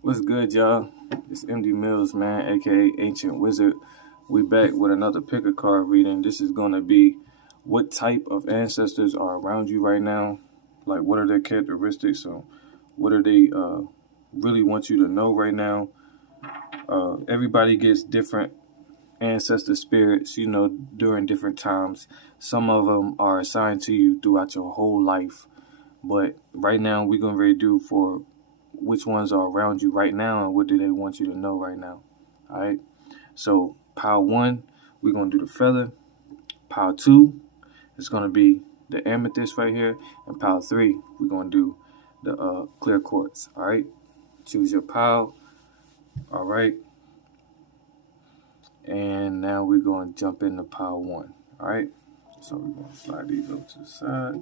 What's good, y'all? It's MD Millz, man, aka Ancient Wizard. We back with another pick a card reading. This is gonna be what type of ancestors are around you right now. Like, what are their characteristics? So, what are they really want you to know right now? Everybody gets different ancestor spirits, during different times. Some of them are assigned to you throughout your whole life. But right now, we're gonna really do for which ones are around you right now and what do they want you to know right now. All right. So pile one, we're gonna do the feather. Pile two is gonna be the amethyst right here, and pile three, we're gonna do the clear quartz. All right. Choose your pile. All right. And now we're gonna jump into pile one. All right. So we're gonna slide these over to the side.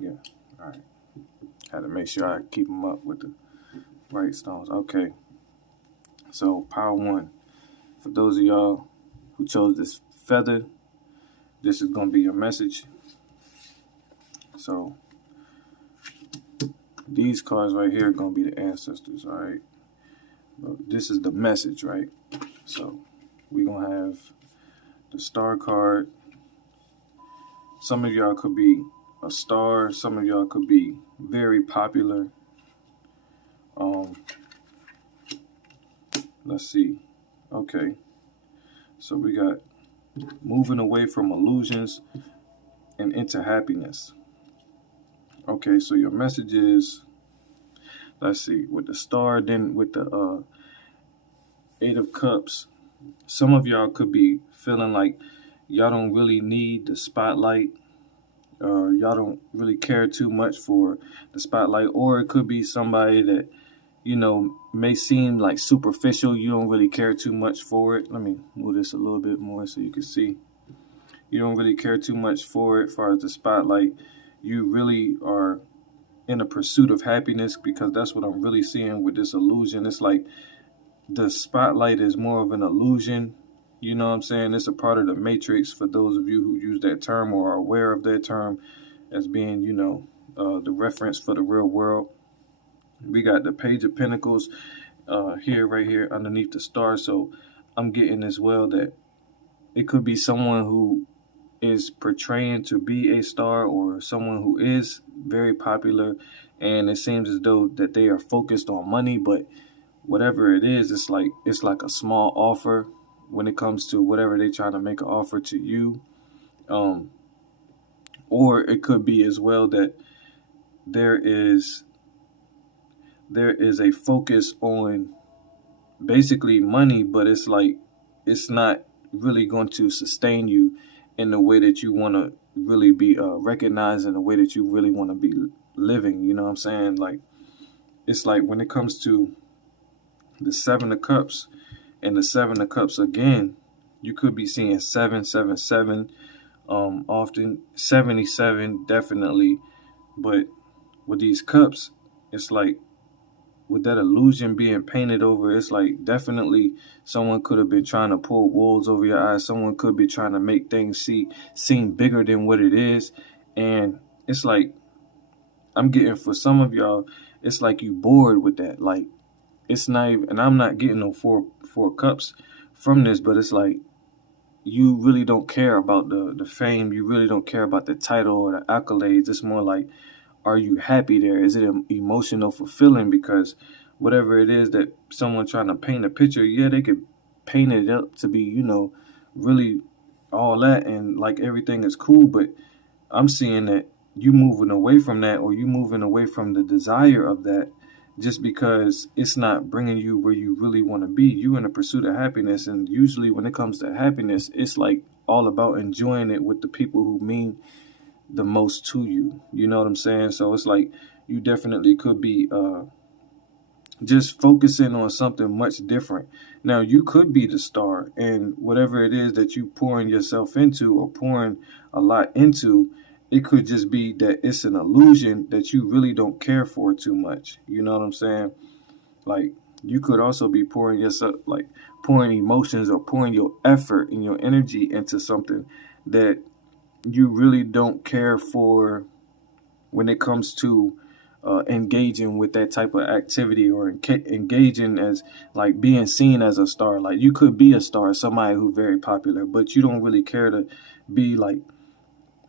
Yeah. All right. Had to make sure I keep them up with the right stones. Okay. So pile one. For those of y'all who chose this feather, this is gonna be your message. So these cards right here are gonna be the ancestors. All right. This is the message, right? So we're gonna have the star card. Some of y'all could be a star. Some of y'all could be very popular. Let's see. Okay. So we got moving away from illusions and into happiness. Okay, so your message is, let's see, with the star, then with the Eight of Cups. Some of y'all could be feeling like y'all don't really need the spotlight, or y'all don't really care too much for the spotlight, or it could be somebody that may seem like superficial. You don't really care too much for it. Let me move this a little bit more so you can see. You don't really care too much for it as far as the spotlight. You really are in a pursuit of happiness, because that's what I'm really seeing with this illusion. It's like the spotlight is more of an illusion. You know what I'm saying? It's a part of the matrix for those of you who use that term or are aware of that term as being, the reference for the real world. We got the Page of Pentacles here, right here, underneath the star. So I'm getting as well that it could be someone who is portraying to be a star, or someone who is very popular, and it seems as though that they are focused on money. But whatever it is, it's like a small offer when it comes to whatever they try to make an offer to you. Or it could be as well that there is a focus on basically money, but it's like it's not really going to sustain you in the way that you want to really be recognized, in the way that you really want to be living. You know what I'm saying? Like, it's like when it comes to the Seven of Cups and the Seven of Cups again, you could be seeing 777, often 77 definitely. But with these cups, it's like with that illusion being painted over, it's like definitely someone could have been trying to pull wolves over your eyes. Someone could be trying to make things seem bigger than what it is. And it's like, I'm getting, for some of y'all, it's like you bored with that. Like, it's not even, and I'm not getting no four cups from this, but it's like you really don't care about the fame. You really don't care about the title or the accolades. It's more like, are you happy there? Is it emotional fulfilling? Because whatever it is that someone trying to paint a picture, yeah, they could paint it up to be, really all that, and like everything is cool. But I'm seeing that you moving away from that, or you moving away from the desire of that, just because it's not bringing you where you really want to be. You in the pursuit of happiness, and usually when it comes to happiness, it's like all about enjoying it with the people who mean the most to you. You know what I'm saying? So it's like you definitely could be just focusing on something much different. Now, you could be the star, and whatever it is that you pouring yourself into or pouring a lot into, it could just be that it's an illusion that you really don't care for too much. You know what I'm saying? Like, you could also be pouring yourself, like pouring emotions or pouring your effort and your energy into something that you really don't care for when it comes to engaging with that type of activity, or engaging as like being seen as a star. Like you could be a star, somebody who's very popular, but you don't really care to be like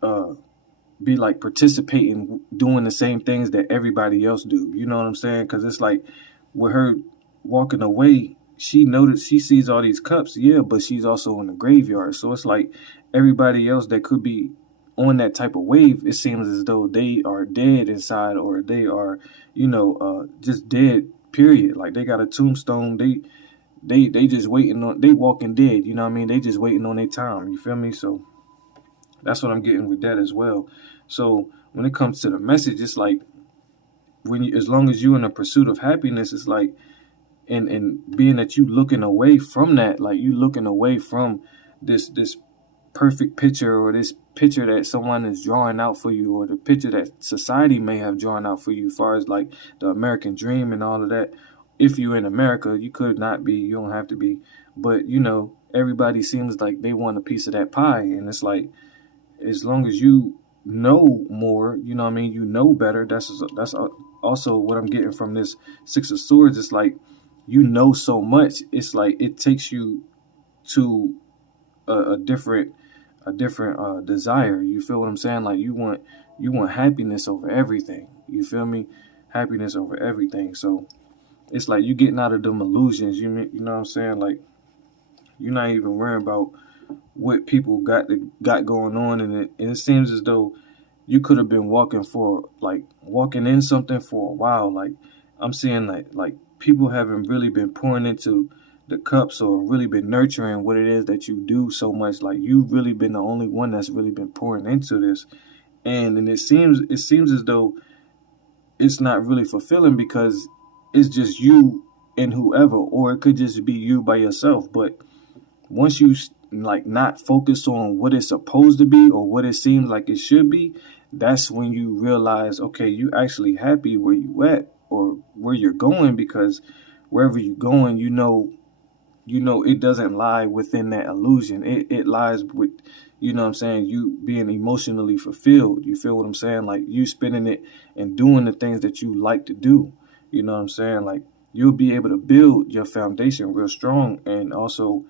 uh, participating, doing the same things that everybody else do. You know what I'm saying? Because it's like with her walking away, she sees all these cups, yeah, but she's also in the graveyard. So it's like everybody else that could be on that type of wave, it seems as though they are dead inside, or they are, just dead. Period. Like they got a tombstone. They just waiting on. They walking dead. You know what I mean? They just waiting on their time. You feel me? So that's what I'm getting with that as well. So when it comes to the message, it's like as long as you in a pursuit of happiness, it's like, and being that you looking away from that, like you looking away from this perfect picture, or this picture that someone is drawing out for you, or the picture that society may have drawn out for you, as far as like the American dream and all of that. If you're in America, you could not be, you don't have to be, but everybody seems like they want a piece of that pie, and it's like, as long as you know more, you know what I mean, you know better. That's also what I'm getting from this Six of Swords. It's like you know so much. It's like it takes you to a different desire. You feel what I'm saying? Like you want happiness over everything. You feel me? Happiness over everything. So it's like you getting out of them illusions. You know what I'm saying? Like you're not even worrying about what people got going on, and it seems as though you could have been walking in something for a while. Like I'm seeing like people haven't really been pouring into the cups, or really been nurturing what it is that you do so much. Like you've really been the only one that's really been pouring into this, and it seems as though it's not really fulfilling, because it's just you and whoever, or it could just be you by yourself. But once you like not focus on what it's supposed to be, or what it seems like it should be, that's when you realize, okay, you actually happy where you at, or where you're going, because wherever you're going, it doesn't lie within that illusion. It lies with, you know what I'm saying, you being emotionally fulfilled. You feel what I'm saying? Like you spending it and doing the things that you like to do. You know what I'm saying? Like you'll be able to build your foundation real strong, and also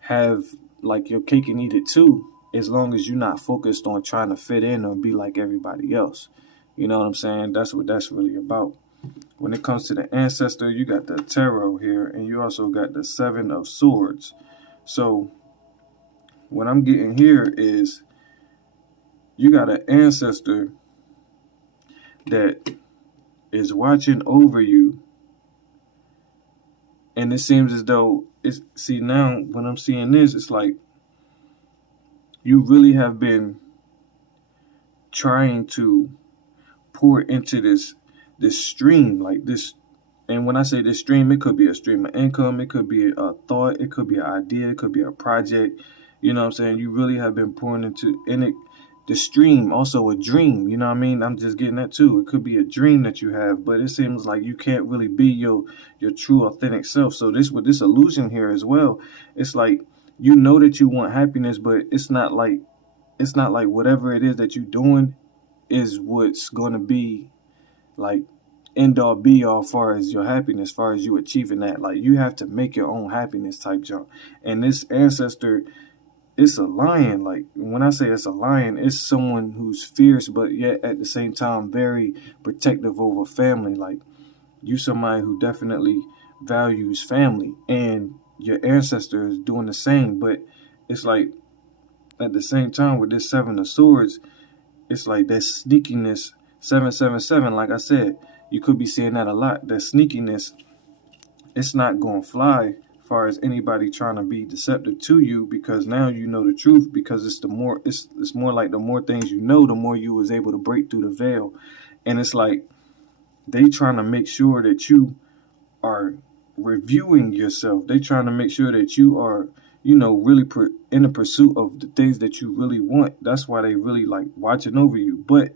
have like your cake and eat it too, as long as you're not focused on trying to fit in or be like everybody else. You know what I'm saying? That's what that's really about. When it comes to the Ancestor, you got the Tarot here, and you also got the Seven of Swords. So what I'm getting here is you got an Ancestor that is watching over you, and it seems as though now when I'm seeing this, it's like you really have been trying to pour into this stream, like this. And when I say this stream, it could be a stream of income, it could be a thought, it could be an idea, it could be a project. You know what I'm saying? You really have been pouring into, and the stream, also a dream. You know what I mean? I'm just getting that too. It could be a dream that you have, but it seems like you can't really be your true authentic self. So this, with this illusion here as well, it's like you know that you want happiness, but it's not like whatever it is that you're doing is what's going to be like end all be all far as your happiness, far as you achieving that. Like you have to make your own happiness type jump. And this Ancestor, it's a lion. Like when I say it's a lion, it's someone who's fierce, but yet at the same time very protective over family. Like you somebody who definitely values family, and your Ancestor is doing the same. But it's like at the same time with this Seven of Swords, it's like that sneakiness. 777, like I said, you could be seeing that a lot. That sneakiness, it's not gonna fly as far as anybody trying to be deceptive to you, because now you know the truth. Because it's more like the more things you know, the more you was able to break through the veil. And it's like they trying to make sure that you are reviewing yourself. They trying to make sure that you are, really in the pursuit of the things that you really want. That's why they really like watching over you. But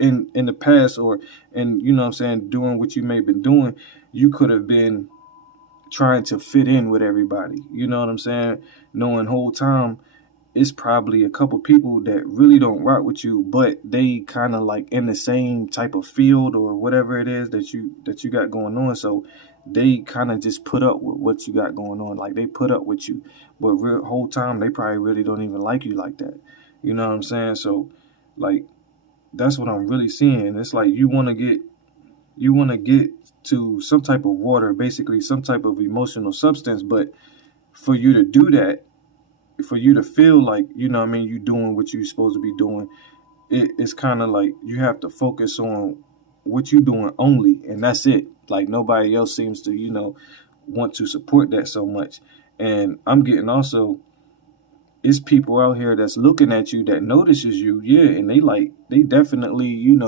in the past, or you know what I'm saying, doing what you may have been doing, you could have been trying to fit in with everybody. You know what I'm saying? Knowing whole time it's probably a couple people that really don't rock with you, but they kind of like in the same type of field or whatever it is that you got going on. So they kind of just put up with what you got going on. Like they put up with you, but real whole time they probably really don't even like you like that. You know what I'm saying? So like that's what I'm really seeing. It's like you want to get to some type of water, basically some type of emotional substance, but for you to do that, for you to feel like, you know what I mean, you doing what you're supposed to be doing, it's kind of like you have to focus on what you're doing only, and that's it. Like nobody else seems to, want to support that so much. And I'm getting also, it's people out here that's looking at you that notices you, yeah, and they definitely,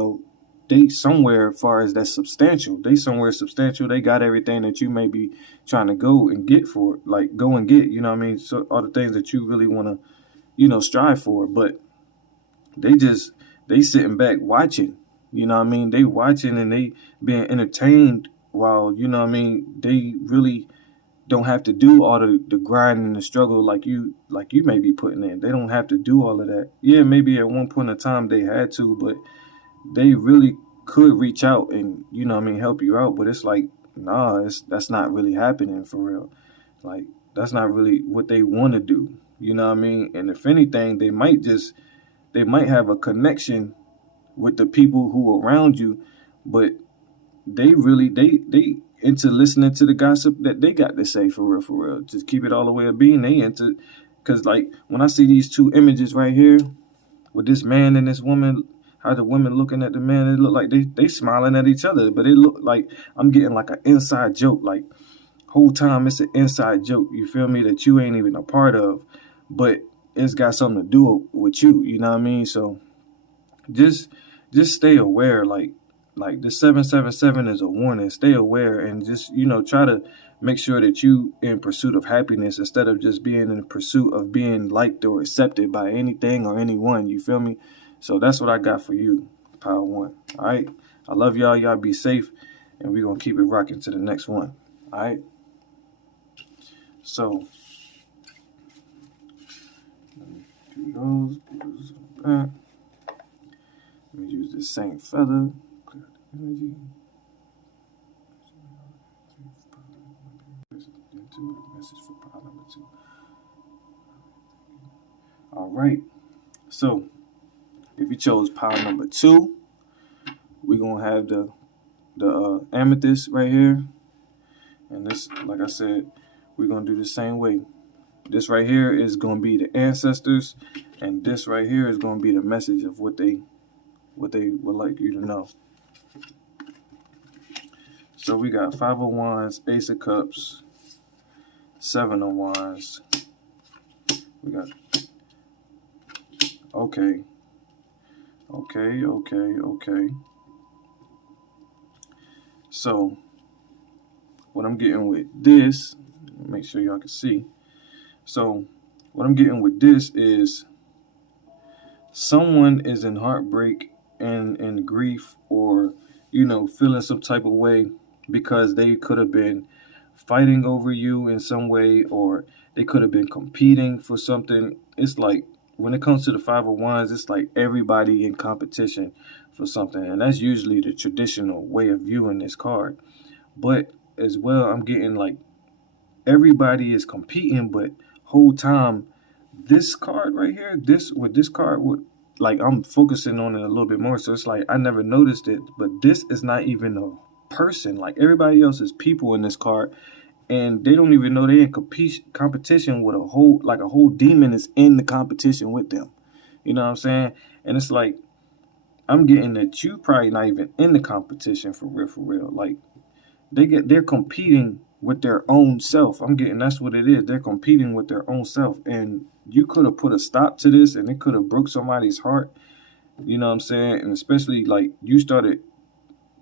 they somewhere as far as that's substantial. They somewhere substantial. They got everything that you may be trying to go and get for, like go and get, you know what I mean? So all the things that you really want to, strive for. But they sitting back watching, you know what I mean? They watching and they being entertained while, you know what I mean, they really don't have to do all the grind and the struggle like you may be putting in. They don't have to do all of that. Yeah, maybe at one point in time they had to, but they really could reach out and, help you out. But it's like, nah, that's not really happening for real. Like that's not really what they want to do. You know what I mean? And if anything, they might have a connection with the people who are around you, but they into listening to the gossip that they got to say, for real, for real. Just keep it all the way a being. They into, because like when I see these two images right here with this man and this woman, how the women looking at the man, it look like they smiling at each other, but it look like I'm getting like an inside joke. Like whole time it's an inside joke, you feel me, that you ain't even a part of, but it's got something to do with you. You know what I mean? So just stay aware. Like the 777 is a warning. Stay aware and just, try to make sure that you in pursuit of happiness instead of just being in pursuit of being liked or accepted by anything or anyone. You feel me? So that's what I got for you, Power One. All right. I love y'all. Y'all be safe, and we're gonna keep it rocking to the next one. All right. So let me do those. Put those back. Let me use this same feather. Energy. Message for pile number 2. All right. So if you chose pile number 2, we're gonna have the amethyst right here, and this, like I said, we're gonna do the same way. This right here is gonna be the ancestors, and this right here is gonna be the message of what they would like you to know. So we got 5 of Wands, Ace of Cups, 7 of Wands. We got okay. So what I'm getting with this, make sure y'all can see. So what I'm getting with this is someone is in heartbreak and grief, or feeling some type of way because they could have been fighting over you in some way, or they could have been competing for something. It's like when it comes to the 5 of Wands, it's like everybody in competition for something, and that's usually the traditional way of viewing this card. But as well, I'm getting like everybody is competing, but whole time this card right here, this card would, like, I'm focusing on it a little bit more, so it's like I never noticed it, but this is not even a person. Like everybody else is people in this card, and they don't even know they're in competition with a whole demon is in the competition with them. You know what I'm saying? And it's like I'm getting that you probably not even in the competition for real. Like they're competing with their own self. I'm getting that's what it is. They're competing with their own self, and you could have put a stop to this, and it could have broke somebody's heart. You know what I'm saying? And especially like you started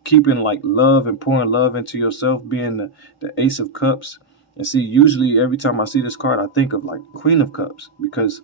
keeping like love and pouring love into yourself, being the Ace of Cups. And see, usually every time I see this card, I think of like Queen of Cups, because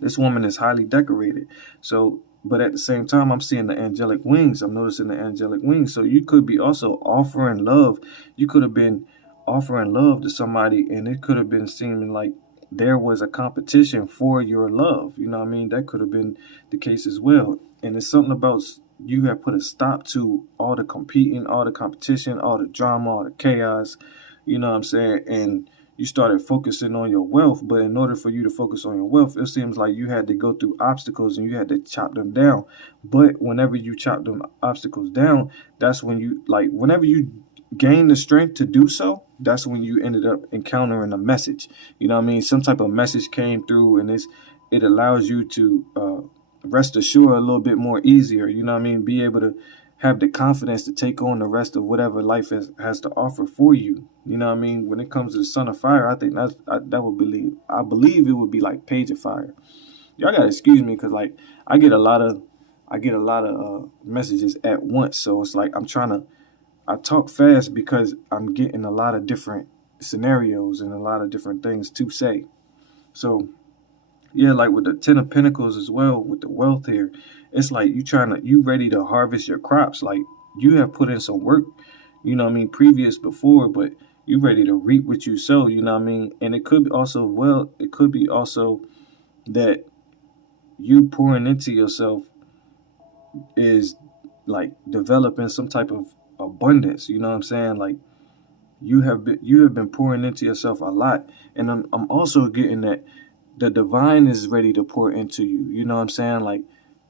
this woman is highly decorated. So, but at the same time, I'm seeing the angelic wings. I'm noticing the angelic wings. So you could be also offering love. You could have been offering love to somebody, and it could have been seeming like there was a competition for your love. You know what I mean? That could have been the case as well. And it's something about you have put a stop to all the competing, all the competition, all the drama, all the chaos. You know what I'm saying? And you started focusing on your wealth. But in order for you to focus on your wealth, it seems like you had to go through obstacles and you had to chop them down. But whenever you chop them obstacles down, that's when you, like, whenever you gain the strength to do so, that's when you ended up encountering a message. You know what I mean? Some type of message came through, and it allows you to rest assured a little bit more easier. You know what I mean? Be able to have the confidence to take on the rest of whatever life has to offer for you. You know what I mean? When it comes to the Son of Fire, I think I believe it would be like Page of Fire. Y'all gotta excuse me because like I get a lot of messages at once, so it's like I talk fast because I'm getting a lot of different scenarios and a lot of different things to say. So yeah, like with the Ten of Pentacles as well, with the wealth here, it's like you ready to harvest your crops. Like you have put in some work, you know what I mean, previous before, but you ready to reap what you sow, you know what I mean? And it could be also that you pouring into yourself is like developing some type of abundance, you know what I'm saying? Like you have been pouring into yourself a lot. And I'm also getting that the divine is ready to pour into you. You know what I'm saying? Like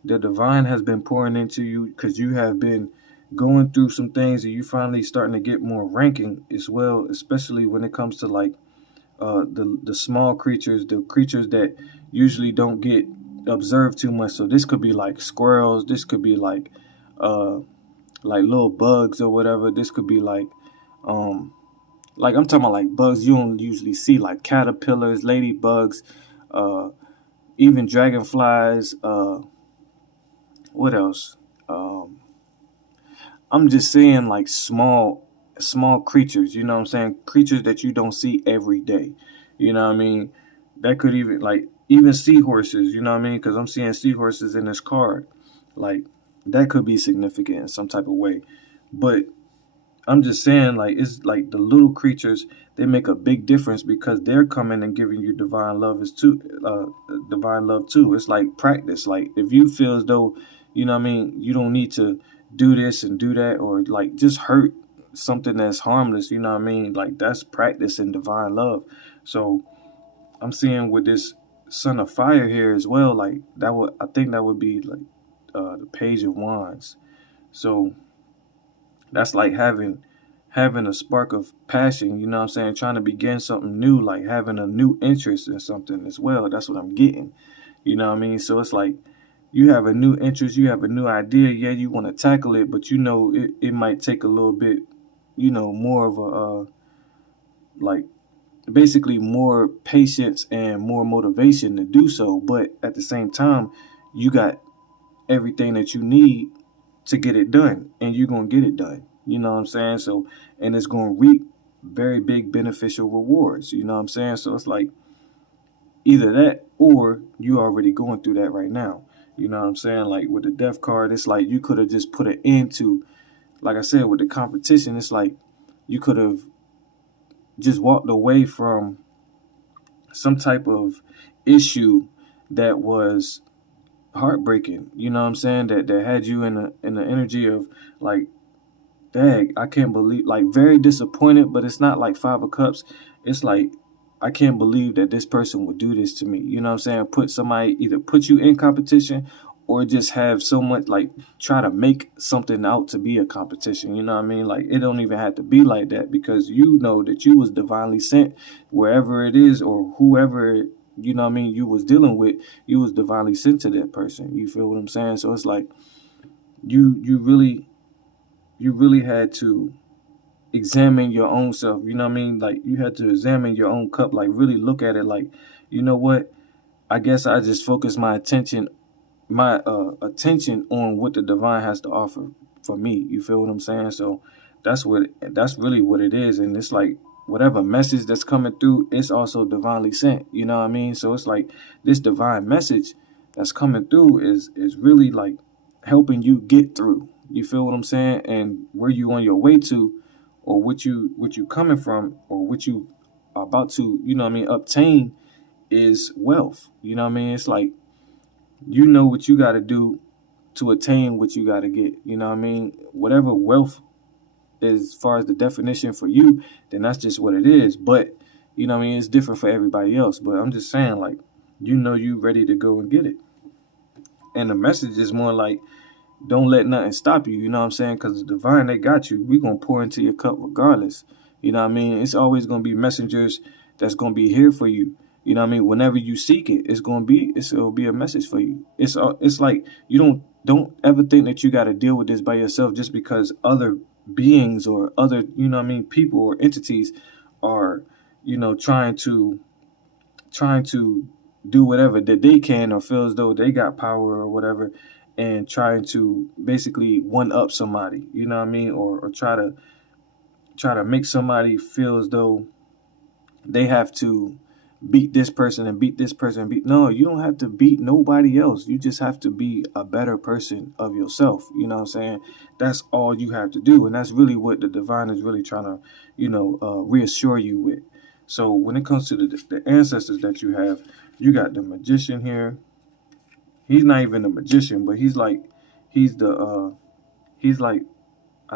the divine has been pouring into you because you have been going through some things and you finally starting to get more ranking as well, especially when it comes to like the small creatures, the creatures that usually don't get observed too much. So this could be like squirrels, this could be uh like little bugs or whatever. This could be like I'm talking about like bugs you don't usually see, like caterpillars, ladybugs, uh even dragonflies, what else? Um I'm just saying like small creatures, you know what I'm saying? Creatures that you don't see every day. You know what I mean? That could even like even seahorses, you know what I mean? Cuz I'm seeing seahorses in this card. Like that could be significant in some type of way. But I'm just saying, like, it's like the little creatures, they make a big difference because they're coming and giving you divine love too. It's like practice. Like, if you feel as though, you know what I mean, you don't need to do this and do that or like just hurt something that's harmless, you know what I mean? Like, that's practice in divine love. So, I'm seeing with this Son of Fire here as well, like, I think that would be like the Page of Wands. So, that's like having a spark of passion, you know what I'm saying, trying to begin something new, like having a new interest in something as well. That's what I'm getting, you know what I mean? So it's like you have a new interest, you have a new idea, yeah, you want to tackle it, but you know it might take a little bit, you know, more of a like basically more patience and more motivation to do so. But at the same time, you got everything that you need to get it done, and you're gonna get it done. You know what I'm saying? So, and it's gonna reap very big beneficial rewards. You know what I'm saying? So it's like either that or you already going through that right now. You know what I'm saying? Like with the death card, it's like you could have just put an end to, like I said, with the competition, it's like you could have just walked away from some type of issue that was heartbreaking. You know what I'm saying? That had you in the energy of like, dang, I can't believe, like very disappointed, but it's not like Five of Cups. It's like, I can't believe that this person would do this to me. You know what I'm saying? Either put you in competition or just have so much like try to make something out to be a competition. You know what I mean? Like it don't even have to be like that because you know that you was divinely sent wherever it is or whoever, you know what I mean, you was dealing with, you was divinely sent to that person. You feel what I'm saying? So it's like you really had to examine your own self. You know what I mean? Like you had to examine your own cup, like really look at it like, you know what? I guess I just focus my attention on what the divine has to offer for me. You feel what I'm saying? So that's really what it is. And it's like whatever message that's coming through, it's also divinely sent. You know what I mean? So it's like this divine message that's coming through is really like helping you get through. You feel what I'm saying? And where you on your way to, or what you coming from, or what you are about to, you know what I mean, obtain is wealth. You know what I mean? It's like you know what you got to do to attain what you got to get. You know what I mean? Whatever wealth is, as far as the definition for you, then that's just what it is. But you know what I mean? It's different for everybody else. But I'm just saying, like, you know, you ready to go and get it. And the message is more like, don't let nothing stop you. You know what I'm saying? Because the divine, they got you. We gonna pour into your cup regardless. You know what I mean? It's always gonna be messengers that's gonna be here for you. You know what I mean? Whenever you seek it, it'll be a message for you. It's like you don't ever think that you got to deal with this by yourself just because other beings or other, you know what I mean, people or entities are, you know, trying to do whatever that they can or feel as though they got power or whatever, and trying to basically one up somebody, you know what I mean, or try to make somebody feel as though they have to beat this person and beat this person and beat. No, you don't have to beat nobody else. You just have to be a better person of yourself. You know what I'm saying? That's all you have to do, and that's really what the divine is really trying to, you know, reassure you with. So when it comes to the ancestors that you have, you got the magician here. He's not even a magician, but he's like, I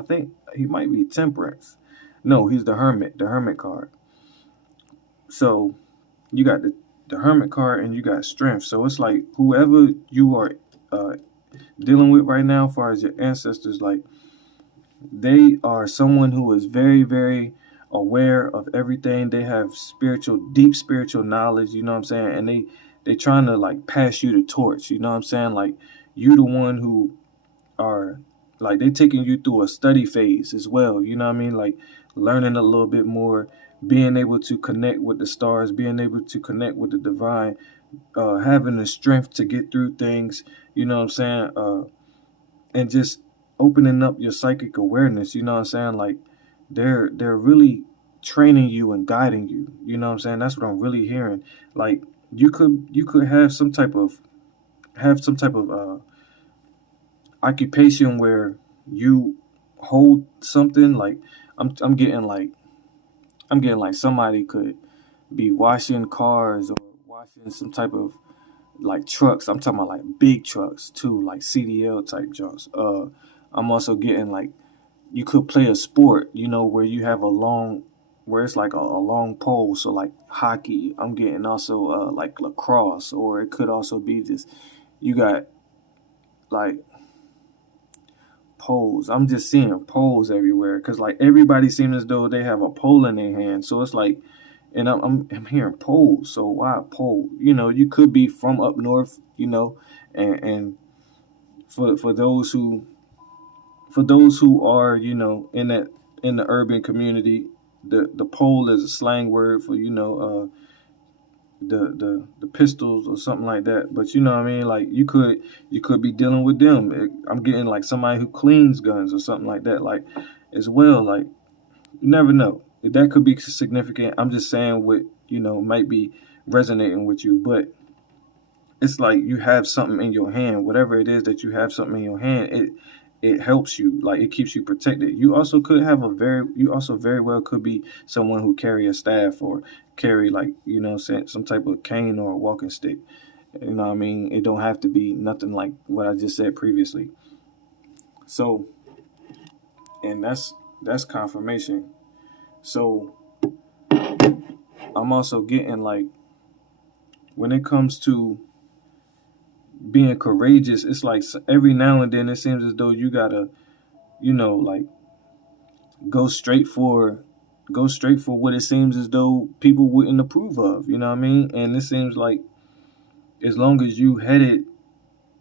think he might be temperance. No, he's the hermit card. So you got the hermit card and you got strength. So it's like whoever you are uh, dealing with right now, as far as your ancestors, like they are someone who is very, very aware of everything. They have deep spiritual knowledge, you know what I'm saying? And they trying to like pass you the torch, you know what I'm saying? Like you the one who are like they taking you through a study phase as well, you know what I mean? Like learning a little bit more, being able to connect with the stars, being able to connect with the divine, having the strength to get through things, you know what I'm saying? And just opening up your psychic awareness, you know what I'm saying? Like they're really training you and guiding you, you know what I'm saying? That's what I'm really hearing. Like you could have some type of occupation where you hold something. Like I'm getting like somebody could be washing cars or washing some type of like trucks. I'm talking about like big trucks too, like CDL type jobs. I'm also getting like you could play a sport, you know, where you have where it's like a long pole. So like hockey. I'm getting also like lacrosse, or it could also be just you got like poles. I'm just seeing poles everywhere because like everybody seems as though they have a pole in their hand. So it's like, and I'm hearing poles. So why pole? You know, you could be from up north, you know, and for those who are, you know, in the urban community, the pole is a slang word for, you know, the pistols or something like that. But you know what I mean? Like you could be dealing with them. I'm getting like somebody who cleans guns or something like that, like as well. Like you never know. That could be significant. I'm just saying what, you know, might be resonating with you. But it's like you have something in your hand. Whatever it is that you have something in your hand, it helps you. Like it keeps you protected. You also very well could be someone who carry a staff or carry, like, you know, some type of cane or a walking stick. You know what I mean? It don't have to be nothing like what I just said previously. So, and that's confirmation. So I'm also getting like when it comes to being courageous, it's like every now and then it seems as though you gotta, you know, like go straight for what it seems as though people wouldn't approve of, you know what I mean? And it seems like as long as you headed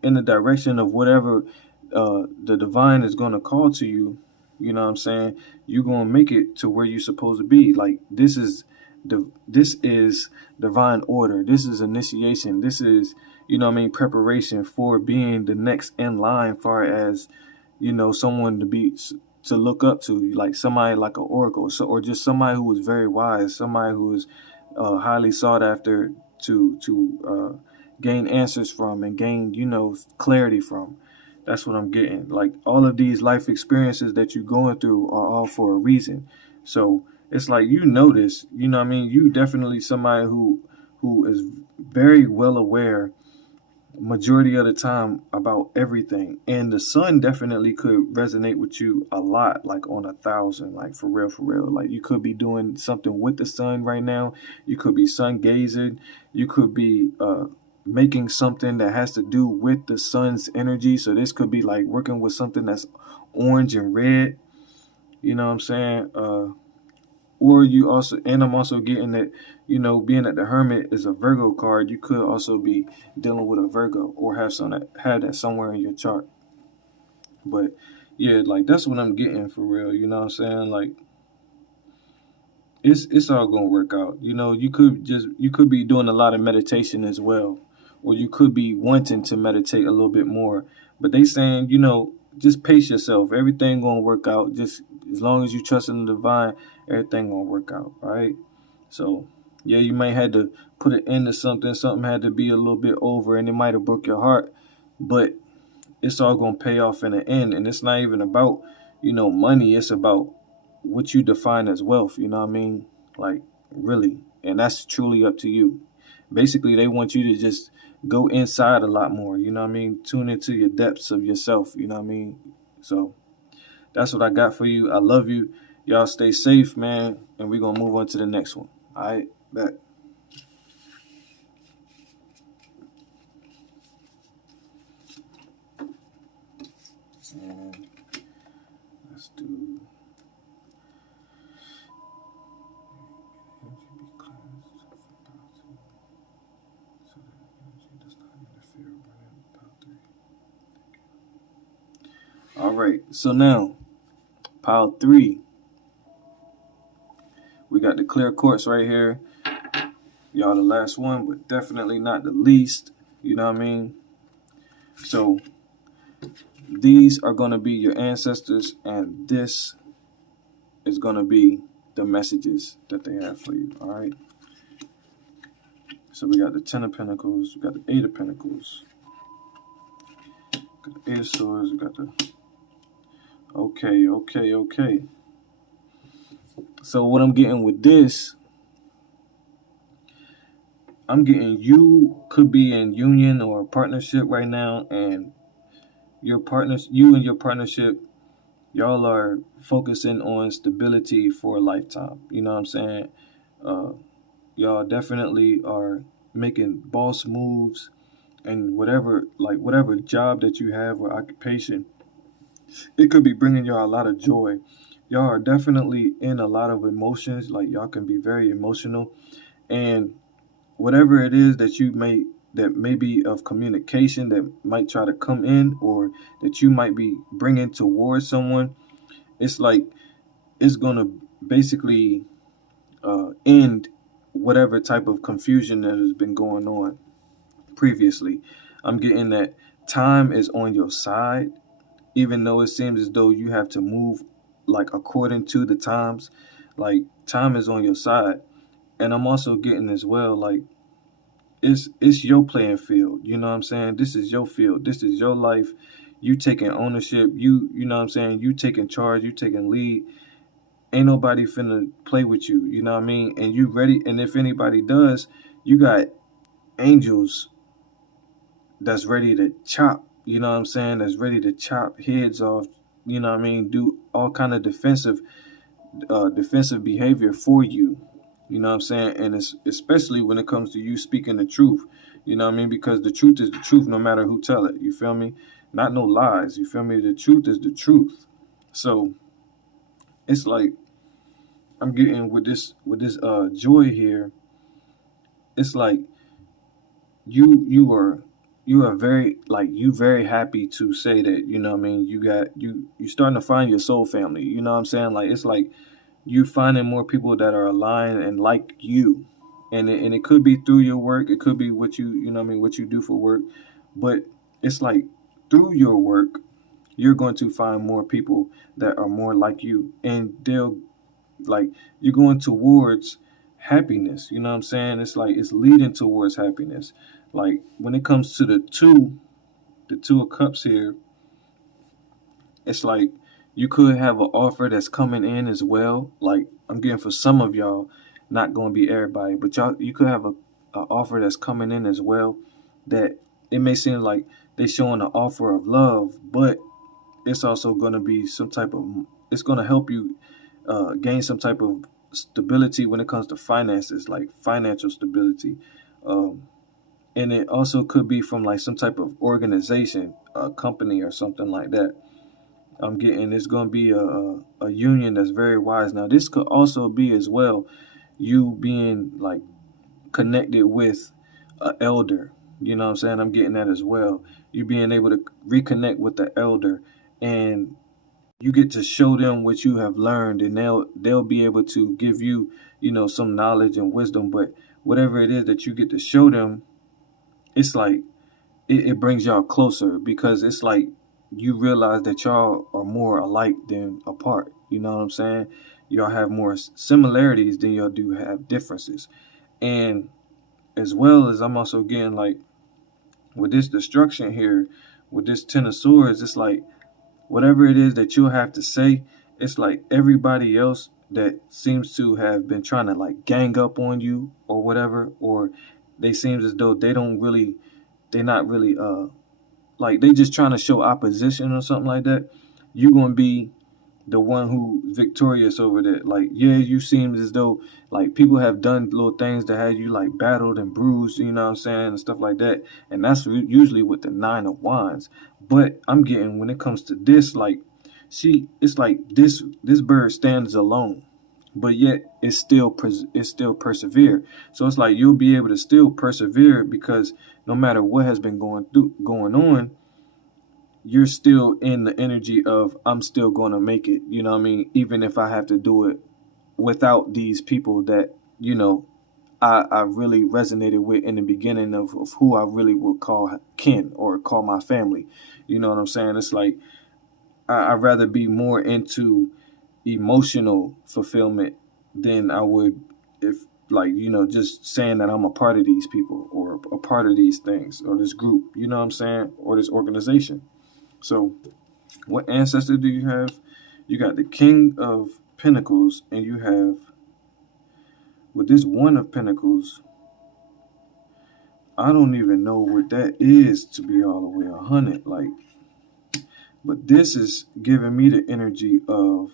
in the direction of whatever the divine is going to call to you, you know what I'm saying, you're going to make it to where you're supposed to be. Like this is divine order. This is initiation. This is, you know what I mean, preparation for being the next in line, far as, you know, someone to look up to, like somebody like an oracle, so, or just somebody who was very wise, somebody who is highly sought after to gain answers from and gain, you know, clarity from. That's what I'm getting. Like all of these life experiences that you're going through are all for a reason. So it's like, you know this, you know what I mean? You definitely somebody who is very well aware majority of the time about everything. And the sun definitely could resonate with you a lot, like on 1,000, like for real, for real. Like you could be doing something with the sun right now. You could be sun gazing. You could be making something that has to do with the sun's energy. So this could be like working with something that's orange and red. You know what I'm saying? Or you also, and I'm also getting that, being that the Hermit is a Virgo card, you could also be dealing with a Virgo or have that somewhere in your chart. But yeah, like that's what I'm getting for real. You know what I'm saying? Like it's all gonna work out. You could be doing a lot of meditation as well, or you could be wanting to meditate a little bit more. But they saying, just pace yourself. Everything gonna work out. Just as long as you trust in the divine, everything gonna work out. All right. So yeah, you might have to put an end to something. Something had to be a little bit over, and it might have broke your heart. But it's all gonna pay off in the end. And it's not even about, money. It's about what you define as wealth. You know what I mean? Like really, and that's truly up to you. Basically, they want you to just go inside a lot more. You know what I mean? Tune into your depths of yourself. You know what I mean? So that's what I got for you. I love you. Y'all stay safe, man. And we're gonna move on to the next one. All right, bet. And let's do energy be cleansed so that energy does not interfere with pile 3. All right, so now pile 3, we got the clear quartz right here. Y'all the last one, but definitely not the least. You know what I mean? So these are going to be your ancestors, and this is going to be the messages that they have for you. All right. So we got the 10 of Pentacles, we got the 8 of Pentacles, got the 8 of Swords, we got the okay. So what I'm getting with this, I'm getting you could be in union or partnership right now, and you and your partnership, y'all are focusing on stability for a lifetime. You know what I'm saying? Y'all definitely are making boss moves, and whatever job that you have or occupation, it could be bringing y'all a lot of joy. Y'all are definitely in a lot of emotions. Like y'all can be very emotional, and whatever it is that may be of communication that might try to come in, or that you might be bringing towards someone, it's like it's gonna basically end whatever type of confusion that has been going on previously. I'm getting that time is on your side, even though it seems as though you have to move like according to the times. Like time is on your side. And I'm also getting as well, like it's your playing field. You know what I'm saying? This is your field. This is your life. You taking ownership. You know what I'm saying? You taking charge. You taking lead. Ain't nobody finna play with you. You know what I mean? And you ready. And if anybody does, you got angels that's ready to chop. You know what I'm saying? That's ready to chop heads off. You know what I mean? Do all kind of defensive behavior for you. You know what I'm saying? And it's especially when it comes to you speaking the truth. You know what I mean? Because the truth is the truth no matter who tell it. You feel me? Not no lies. You feel me? The truth is the truth. So it's like I'm getting with this joy here. It's like you are very like you very happy to say that, you know what I mean, you starting to find your soul family. You know what I'm saying? Like it's like you finding more people that are aligned and like you. And it could be through your work, it could be what you know what I mean, what you do for work. But it's like through your work, you're going to find more people that are more like you, and they'll like you're going towards happiness. You know what I'm saying? It's like it's leading towards happiness. Like when it comes to the two of cups here, it's like you could have an offer that's coming in as well. Like I'm getting for some of y'all, not going to be everybody, but y'all, you could have offer that's coming in as well, that it may seem like they showing an offer of love, but it's also going to be some type of, it's going to help you gain some type of stability when it comes to finances, like financial stability. um, and it also could be from like some type of organization, a company or something like that. I'm getting it's going to be a union that's very wise. Now this could also be as well you being like connected with an elder. You know what I'm saying? I'm getting that as well. You being able to reconnect with the elder, and you get to show them what you have learned, and they'll be able to give you, some knowledge and wisdom. But whatever it is that you get to show them, it's like it brings y'all closer, because it's like you realize that y'all are more alike than apart. You know what I'm saying? Y'all have more similarities than y'all do have differences. And as well as I'm also getting like with this destruction here, with this Ten of Swords, it's like whatever it is that you'll have to say, it's like everybody else that seems to have been trying to like gang up on you or whatever, or they seems as though they're not really like they just trying to show opposition or something like that. You're gonna be the one who victorious over that. Like, yeah, you seem as though like people have done little things that had you like battled and bruised, you know what I'm saying, and stuff like that. And that's usually with the Nine of Wands. But I'm getting when it comes to this, like it's like this bird stands alone, but yet it's still persevere. So it's like you'll be able to still persevere, because no matter what has been going on, you're still in the energy of I'm still going to make it. You know what I mean? Even if I have to do it without these people that, I really resonated with in the beginning of who I really would call kin or call my family. You know what I'm saying? It's like I'd rather be more into emotional fulfillment than I would if, like, just saying that I'm a part of these people or a part of these things or this group, you know what I'm saying? Or this organization. So what ancestor do you have? You got the King of Pentacles, and you have, with this One of Pentacles, I don't even know what that is, to be all the way 100. Like, but this is giving me the energy of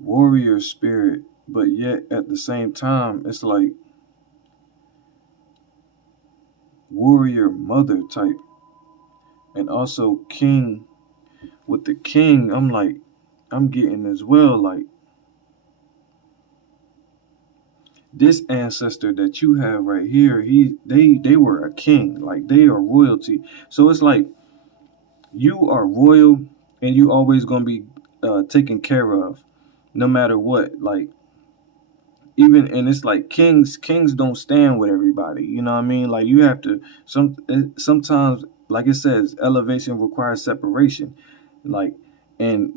warrior spirit, but yet at the same time, it's like warrior mother type, and also king. With the king, I'm getting as well, like this ancestor that you have right here, they were a king, like they are royalty. So it's like you are royal, and you always gonna be taken care of, no matter what. Like, even, and it's like kings don't stand with everybody. You know what I mean? Like, you have to sometimes, like it says, elevation requires separation. Like, and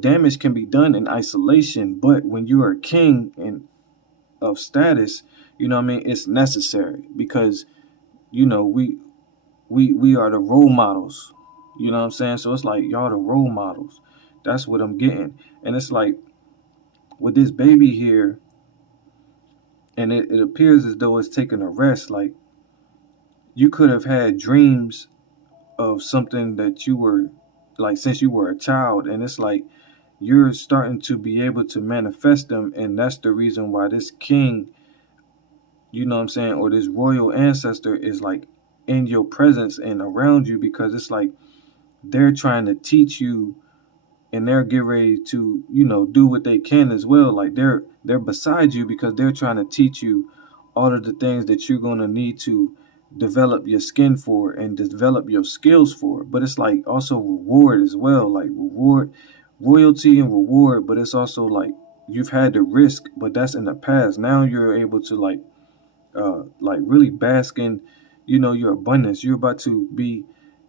damage can be done in isolation, but when you are a king and of status, you know what I mean, it's necessary, because we are the role models. You know what I'm saying? So it's like y'all the role models. That's what I'm getting. And it's like with this baby here, and it appears as though it's taking a rest. Like, you could have had dreams of something that you were like since you were a child, and it's like you're starting to be able to manifest them. And that's the reason why this king, you know what I'm saying, or this royal ancestor is like in your presence and around you, because it's like they're trying to teach you, and they're getting ready to, do what they can as well. Like, they're beside you, because they're trying to teach you all of the things that you're going to need to develop your skin for and develop your skills for. But it's like also reward as well, like reward, royalty and reward. But it's also like you've had to risk, but that's in the past. Now you're able to like really bask in, your abundance. You're about to be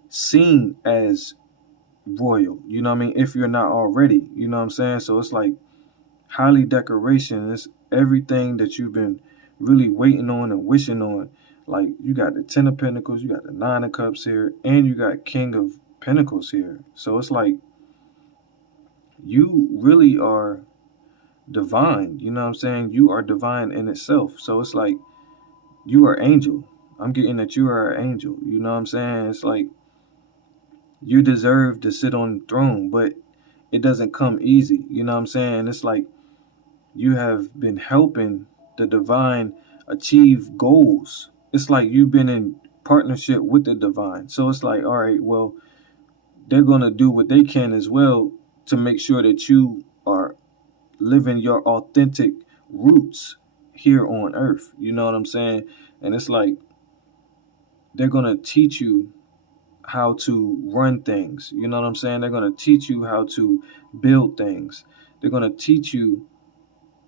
seen as royal, you know what I mean, if you're not already, you know what I'm saying. So it's like highly decoration. It's everything that you've been really waiting on and wishing on. Like, you got the Ten of Pentacles, you got the Nine of Cups here, and you got King of Pentacles here. So it's like you really are divine. You know what I'm saying? You are divine in itself. So it's like you are angel. I'm getting that you are an angel. You know what I'm saying? It's like you deserve to sit on the throne, but it doesn't come easy. You know what I'm saying? It's like you have been helping the divine achieve goals. It's like you've been in partnership with the divine. So it's like, all right, well, they're going to do what they can as well to make sure that you are living your authentic roots here on earth. You know what I'm saying? And it's like they're going to teach you how to run things. You know what I'm saying? They're going to teach you how to build things. They're going to teach you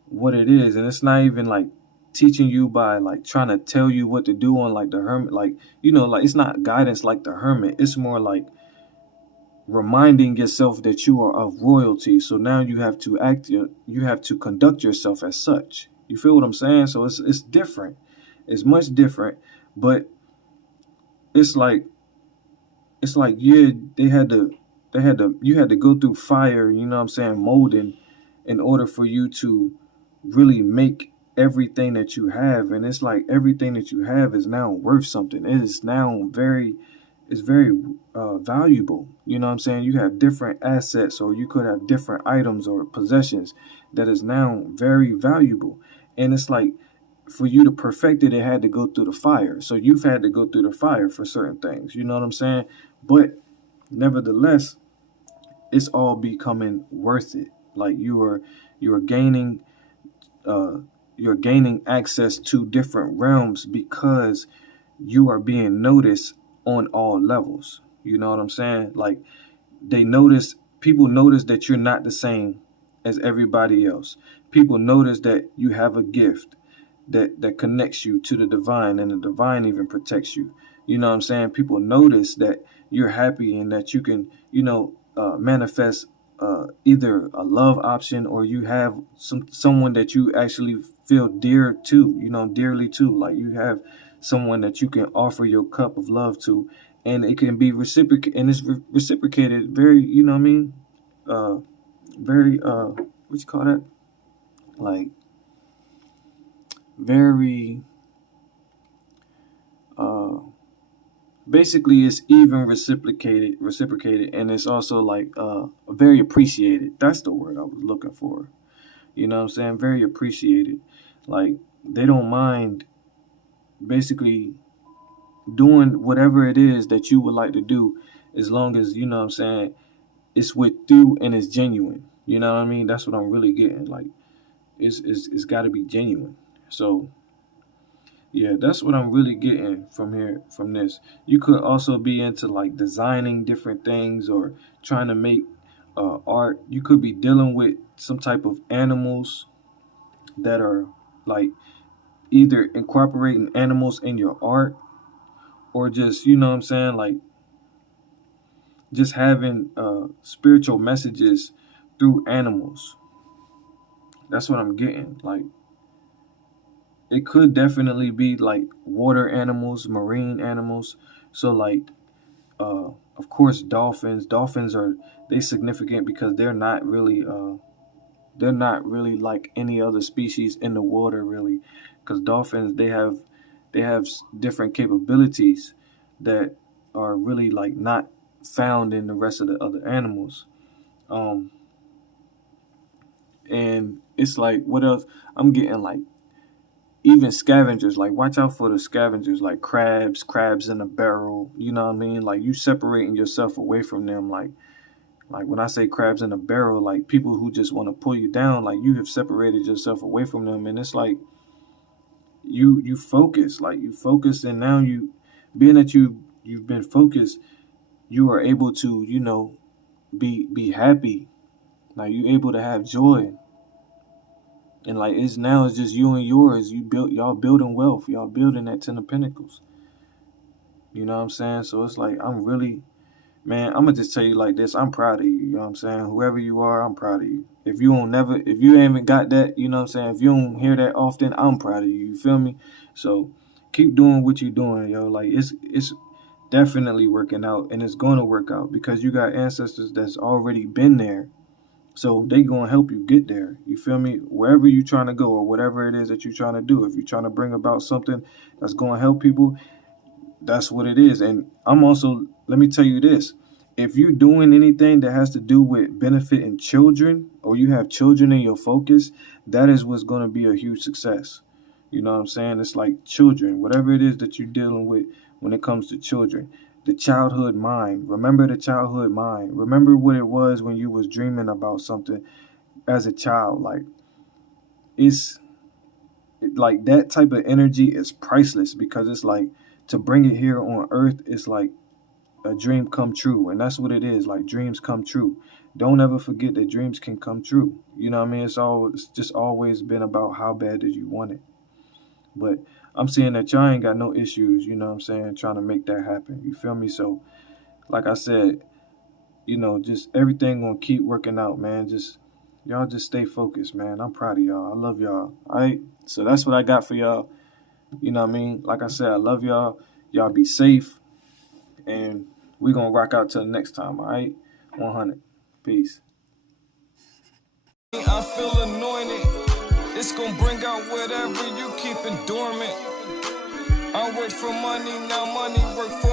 what it is. And it's not even like teaching you by like trying to tell you what to do on like the hermit. Like, you know, like it's not guidance like the hermit. It's more like reminding yourself that you are of royalty. So now you have to you have to conduct yourself as such. You feel what I'm saying? So it's different. It's much different, but it's like yeah, you had to go through fire, you know what I'm saying, molding in order for you to really make everything that you have. And it's like everything that you have is now worth something. It is now very valuable. You know what I'm saying? You have different assets, or you could have different items or possessions that is now very valuable. And it's like for you to perfect it, it had to go through the fire. So you've had to go through the fire for certain things. You know what I'm saying? But nevertheless, it's all becoming worth it. Like you are gaining you're gaining access to different realms because you are being noticed on all levels. You know what I'm saying? Like people notice that you're not the same as everybody else. People notice that you have a gift that connects you to the divine, and the divine even protects you. You know what I'm saying? People notice that you're happy and that you can, manifest either a love option, or you have someone that you actually feel dear to, dearly to. Like you have someone that you can offer your cup of love to, and it can be reciprocated, and it's reciprocated very, you know what I mean? Very, what you call that? Like very, uh, basically it's even reciprocated, and it's also like very appreciated. That's the word I was looking for. You know what I'm saying? Very appreciated. Like they don't mind basically doing whatever it is that you would like to do, as long as, you know what I'm saying, it's with you and it's genuine. You know what I mean? That's what I'm really getting. Like it's got to be genuine. So yeah, that's what I'm really getting from here, from this. You could also be into like designing different things, or trying to make art. You could be dealing with some type of animals that are like either incorporating animals in your art, or just, you know what I'm saying, like just having spiritual messages through animals. That's what I'm getting. Like it could definitely be like water animals, marine animals. So like of course dolphins. Dolphins are they significant because they're not really like any other species in the water really, because dolphins they have different capabilities that are really like not found in the rest of the other animals. Um, and it's like what else? I'm getting like even scavengers. Like watch out for the scavengers, like crabs in a barrel. You know what I mean? Like you separating yourself away from them. Like when I say crabs in a barrel, like people who just want to pull you down. Like you have separated yourself away from them, and it's like you focus, like you focus, and now you being that you've been focused, you are able to be happy. Like you able to have joy. And like it's just you and yours. Y'all building wealth. Y'all building that 10 of Pentacles. You know what I'm saying? So it's like man, I'm gonna just tell you like this. I'm proud of you. You know what I'm saying? Whoever you are, I'm proud of you. If you haven't got that, you know what I'm saying? If you don't hear that often, I'm proud of you. You feel me? So keep doing what you're doing, yo. Like it's definitely working out, and it's gonna work out because you got ancestors that's already been there, So they gonna help you get there. You feel me? Wherever you trying to go or whatever it is that you're trying to do. If you're trying to bring about something that's gonna help people, that's what it is. And I'm also, let me tell you this. If you're doing anything that has to do with benefiting children, or you have children in your focus, that is what's going to be a huge success. You know what I'm saying? It's like children, whatever it is that you're dealing with when it comes to children. The childhood mind. Remember the childhood mind. Remember what it was when you was dreaming about something as a child. Like, it's like that type of energy is priceless, because it's like, to bring it here on earth, it's like a dream come true. And that's what it is. Like, dreams come true. Don't ever forget that dreams can come true. You know what I mean? It's just always been about how bad did you want it. But I'm seeing that y'all ain't got no issues, you know what I'm saying, trying to make that happen. You feel me? So like I said, just everything gonna keep working out, man. Y'all just stay focused, man. I'm proud of y'all. I love y'all. All right. So that's what I got for y'all. You know what I mean? Like I said, I love y'all. Y'all be safe. And we're going to rock out till next time, all right? 100. Peace. I feel anointed. It's going to bring out whatever you keeping dormant. I work for money, now money work for